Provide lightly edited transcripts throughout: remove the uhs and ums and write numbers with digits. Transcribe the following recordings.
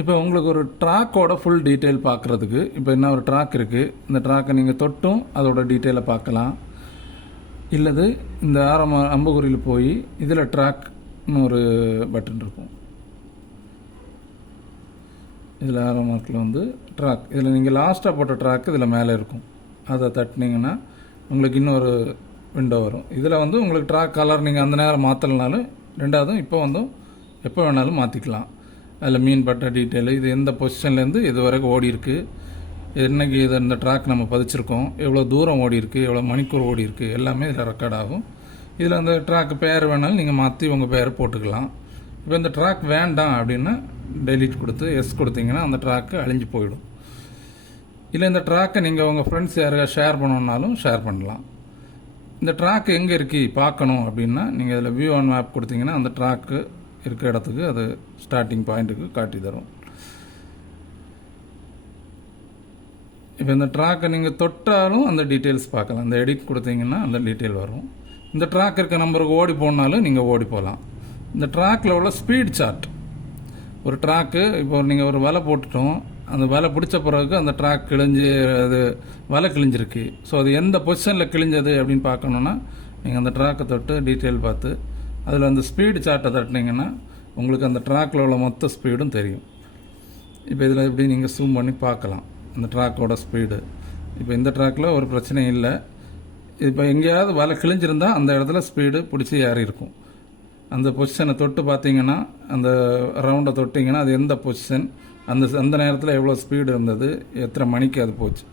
இப்போ உங்களுக்கு ஒரு ட்ராக்கோட ஃபுல் டீட்டெயில் பார்க்குறதுக்கு இப்போ என்ன ஒரு ட்ராக் இருக்குது, இந்த ட்ராக்கை நீங்கள் தொட்டும் அதோட டீட்டெயிலை பார்க்கலாம். இல்லது இந்த அம்புகுறியில் போய் இதில் ட்ராக்னு ஒரு பட்டன் இருக்கும். இதில் ஆரோ மார்க்கில் வந்து ட்ராக், இதில் நீங்கள் லாஸ்ட்டாக போட்ட ட்ராக் இதில் மேலே இருக்கும். அதை தட்டினீங்கன்னா உங்களுக்கு இன்னொரு விண்டோ வரும். இதில் வந்து உங்களுக்கு ட்ராக் கலர் நீங்கள் அந்த நேரம் மாற்றலனாலும், ரெண்டாவதும் இப்போ வந்து எப்போ வேணாலும் மாற்றிக்கலாம். அதில் மீன் பட்ட டீட்டெயிலு, இது எந்த பொசிஷன்லேருந்து இது வரைக்கும் ஓடி இருக்குது, என்னைக்கு இது இந்த ட்ராக் நம்ம பதிச்சிருக்கோம், எவ்வளோ தூரம் ஓடி இருக்குது, எவ்வளோ மணிக்கூர் ஓடி இருக்குது, எல்லாமே இதில் ரெக்கார்ட் ஆகும். இதில் அந்த ட்ராக் பேர் வேணாலும் நீங்கள் மாற்றி உங்கள் பேரை போட்டுக்கலாம். இப்போ இந்த ட்ராக் வேண்டாம் அப்படின்னா டெலீட் கொடுத்து எஸ் கொடுத்தீங்கன்னா அந்த ட்ராக்கு அழிஞ்சு போயிடும். இல்லை இந்த ட்ராக்கை நீங்கள் உங்கள் ஃப்ரெண்ட்ஸ் யாருக்கா ஷேர் பண்ணணுன்னாலும் ஷேர் பண்ணலாம். இந்த ட்ராக் எங்கே இருக்கு பார்க்கணும் அப்படின்னா நீங்கள் இதில் வியூ ஆன் மேப் கொடுத்தீங்கன்னா அந்த ட்ராக்கு இருக்கிற இடத்துக்கு அது ஸ்டார்டிங் பாயிண்ட்டுக்கு காட்டி தரும். இப்போ இந்த ட்ராக்கை நீங்கள் தொட்டாலும் அந்த டீட்டெயில்ஸ் பார்க்கலாம். இந்த எடிட் கொடுத்தீங்கன்னா அந்த டீட்டெயில் வரும். இந்த ட்ராக் இருக்க நம்பருக்கு ஓடி போனாலும் நீங்கள் ஓடி போகலாம். இந்த ட்ராக்கில் உள்ள ஸ்பீட் சார்ட், ஒரு ட்ராக்கு இப்போ நீங்கள் ஒரு வலை போட்டுட்டோம், அந்த வலை பிடிச்ச பிறகு அந்த ட்ராக் கிழிஞ்சு அது வலை கிழிஞ்சிருக்கு. ஸோ அது எந்த பொசிஷனில் கிழிஞ்சது அப்படின்னு பார்க்கணுன்னா நீங்கள் அந்த ட்ராக்கை தொட்டு டீட்டெயில் பார்த்து அதில் அந்த ஸ்பீடு சார்ட்டை தட்டினீங்கன்னா உங்களுக்கு அந்த ட்ராக்கில் உள்ள மொத்த ஸ்பீடும் தெரியும். இப்போ இதில் எப்படி நீங்கள் ஜூம் பண்ணி பார்க்கலாம் அந்த ட்ராக்கோட ஸ்பீடு. இப்போ இந்த ட்ராக்கில் ஒரு பிரச்சனையும் இல்லை. இப்போ எங்கேயாவது வலை கிழிஞ்சிருந்தால் அந்த இடத்துல ஸ்பீடு பிடிச்சி ஏறி இருக்கும். அந்த பொசிஷனை தொட்டு பார்த்தீங்கன்னா அந்த ரவுண்டை தொட்டிங்கன்னா அது எந்த பொசிஷன், அந்த நேரத்தில் எவ்வளோ ஸ்பீடு இருந்தது, எத்தனை மணிக்கு அது போச்சு.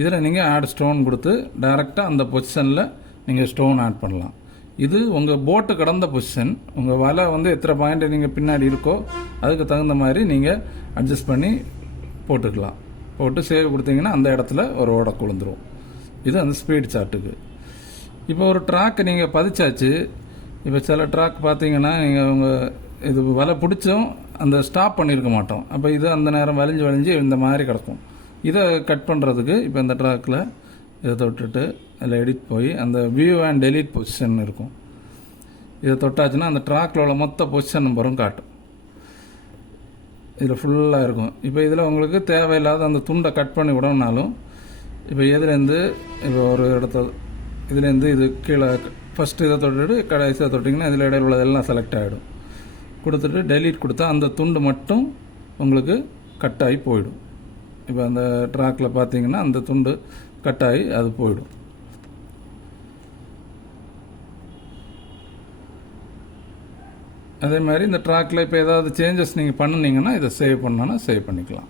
இதில் நீங்கள் ஆட் ஸ்டோன் கொடுத்து டைரெக்டாக அந்த பொசிஷனில் நீங்கள் ஸ்டோன் ஆட் பண்ணலாம். இது உங்கள் போட்டு கடந்த பொசிஷன். உங்கள் வலை வந்து எத்தனை பாயிண்ட் நீங்கள் பின்னாடி இருக்கோ அதுக்கு தகுந்த மாதிரி நீங்கள் அட்ஜஸ்ட் பண்ணி போட்டுக்கலாம். போட்டு சேவ் கொடுத்தீங்கன்னா அந்த இடத்துல ஒரு ஓடை கொழுந்துரும். இது அந்த ஸ்பீட் சார்ட்டுக்கு. இப்போ ஒரு ட்ராக் நீங்கள் பதிச்சாச்சு. இப்போ சில ட்ராக் பார்த்தீங்கன்னா நீங்கள் உங்கள் இது வலை பிடிச்சும் அந்த ஸ்டாப் பண்ணியிருக்க மாட்டோம். அப்போ இது அந்த நேரம் வளைஞ்சு இந்த மாதிரி கிடக்கும். இதை கட் பண்ணுறதுக்கு இப்போ இந்த ட்ராக்கில் இதை தொட்டுட்டு அதில் எடிட் போய் அந்த வியூ அண்ட் டெலீட் பொசிஷன் இருக்கும். இதை தொட்டாச்சுன்னா அந்த ட்ராக்கில் உள்ள மொத்த பொசிஷன் நம்பரும் காட்டும். இதில் ஃபுல்லாக இருக்கும். இப்போ இதில் உங்களுக்கு தேவையில்லாத அந்த துண்டை கட் பண்ணி விடணுனாலும் இப்போ எதுலேருந்து இப்போ ஒரு இதுலேருந்து இது கீழே ஃபஸ்ட்டு இதை தொட்டுட்டு கடைசியாக தொட்டிங்கன்னா இதில் இடையில உள்ளதெல்லாம் செலக்ட் ஆகிடும். கொடுத்துட்டு டெலீட் கொடுத்தா அந்த துண்டு மட்டும் உங்களுக்கு கட் ஆகி போயிடும். இப்போ அந்த ட்ராக்கில் பார்த்தீங்கன்னா அந்த துண்டு கட் ஆகி அது போயிடும். அதே மாதிரி இந்த ட்ராக்கில் இப்போ ஏதாவது சேஞ்சஸ் நீங்கள் பண்ணினீங்கன்னா இதை சேவ் பண்ணோன்னா சேவ் பண்ணிக்கலாம்.